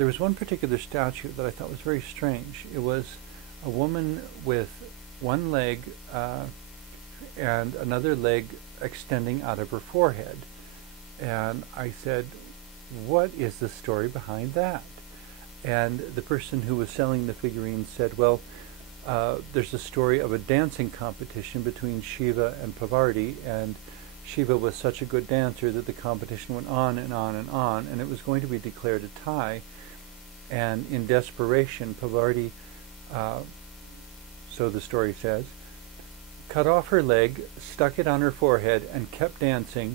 there was one particular statue that I thought was very strange. It was a woman with one leg and another leg extending out of her forehead. And I said, what is the story behind that? And the person who was selling the figurines said, well, there's a story of a dancing competition between Shiva and Parvati, and Shiva was such a good dancer that the competition went on and on and on, and it was going to be declared a tie. And in desperation, Parvati, so the story says, cut off her leg, stuck it on her forehead, and kept dancing.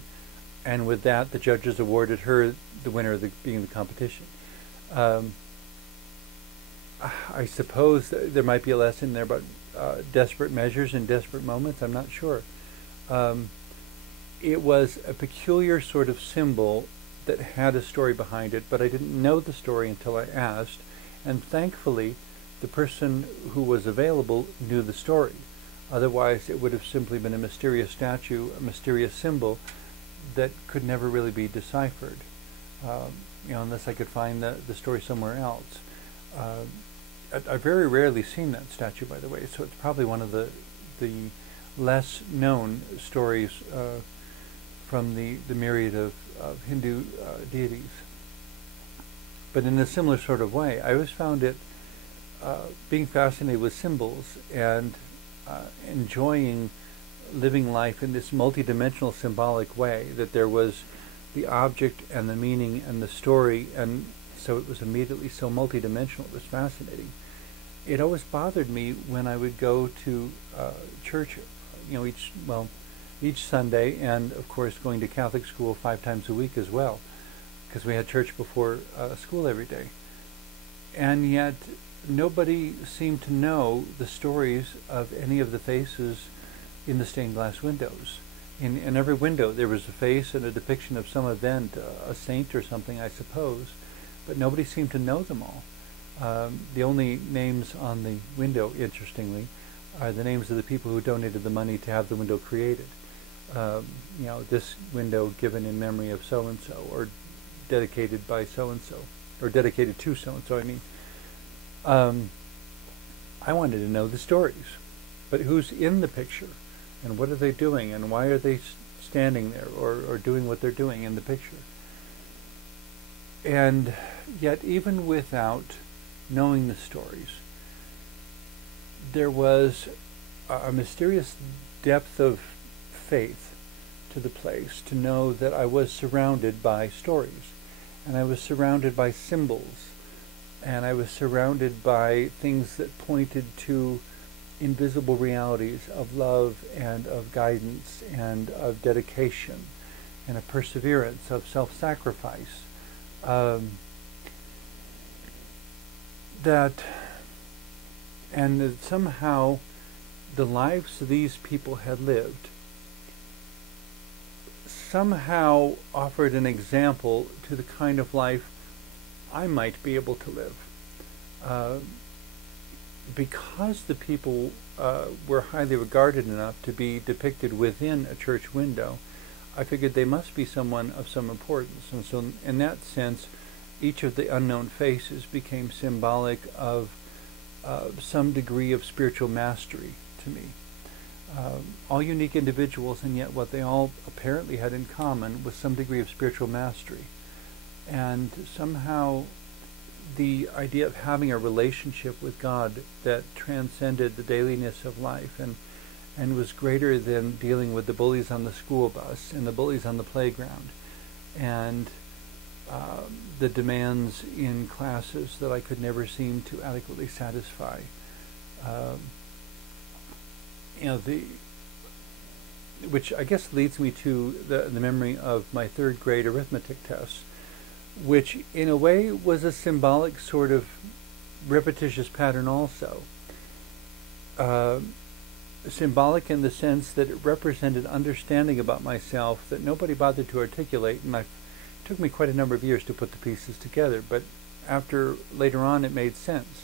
And with that, the judges awarded her the winner of being the competition. I suppose there might be a lesson there about desperate measures in desperate moments. I'm not sure. It was a peculiar sort of symbol that had a story behind it, but I didn't know the story until I asked. And thankfully, the person who was available knew the story. Otherwise, it would have simply been a mysterious statue, a mysterious symbol that could never really be deciphered, unless I could find the story somewhere else. I've very rarely seen that statue, by the way, so it's probably one of the less known stories from the myriad of Hindu deities. But in a similar sort of way, I always found it being fascinated with symbols and enjoying living life in this multidimensional symbolic way, that there was the object and the meaning and the story, and so it was immediately so multidimensional. It was fascinating. It always bothered me when I would go to church, each Sunday, and of course going to Catholic school 5 times a week as well, because we had church before school every day. And yet nobody seemed to know the stories of any of the faces in the stained glass windows. In every window there was a face and a depiction of some event, a saint or something, I suppose, but nobody seemed to know them all. The only names on the window, interestingly, are the names of the people who donated the money to have the window created. This window given in memory of so-and-so, or dedicated by so-and-so, or dedicated to so-and-so, I mean. I wanted to know the stories, but who's in the picture, and what are they doing, and why are they standing there, or doing what they're doing in the picture? And yet, even without knowing the stories, there was a mysterious depth of faith to the place, to know that I was surrounded by stories, and I was surrounded by symbols, and I was surrounded by things that pointed to invisible realities of love and of guidance and of dedication and of perseverance, of self-sacrifice. That somehow the lives these people had lived somehow offered an example to the kind of life I might be able to live. Because the people were highly regarded enough to be depicted within a church window, I figured they must be someone of some importance. And so in that sense, each of the unknown faces became symbolic of some degree of spiritual mastery to me. All unique individuals, and yet what they all apparently had in common was some degree of spiritual mastery. And somehow the idea of having a relationship with God that transcended the dailiness of life and was greater than dealing with the bullies on the school bus and the bullies on the playground and the demands in classes that I could never seem to adequately satisfy. Which I guess leads me to the memory of my 3rd grade arithmetic test, which in a way was a symbolic sort of repetitious pattern also. Symbolic in the sense that it represented understanding about myself that nobody bothered to articulate, and it took me quite a number of years to put the pieces together, but later on it made sense.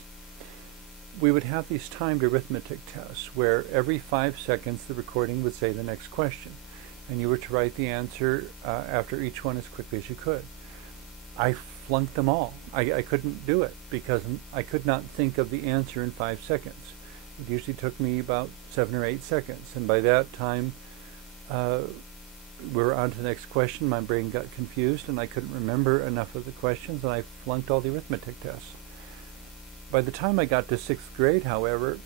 We would have these timed arithmetic tests where every 5 seconds the recording would say the next question, and you were to write the answer after each one as quickly as you could. I flunked them all. I couldn't do it because I could not think of the answer in 5 seconds. It usually took me about 7 or 8 seconds, and by that time we were on to the next question. My brain got confused and I couldn't remember enough of the questions, and I flunked all the arithmetic tests. By the time I got to 6th grade, however,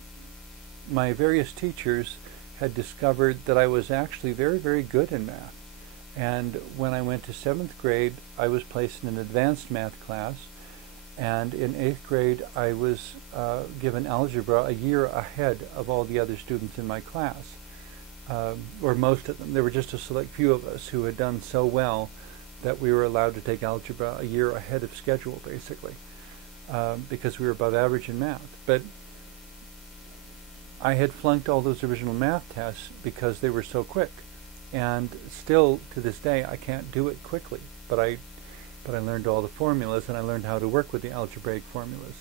my various teachers had discovered that I was actually very, very good in math. And when I went to 7th grade, I was placed in an advanced math class, and in 8th grade I was given algebra a year ahead of all the other students in my class, or most of them. There were just a select few of us who had done so well that we were allowed to take algebra a year ahead of schedule, basically, because we were above average in math. But I had flunked all those original math tests because they were so quick. And still, to this day, I can't do it quickly. But I learned all the formulas, and I learned how to work with the algebraic formulas.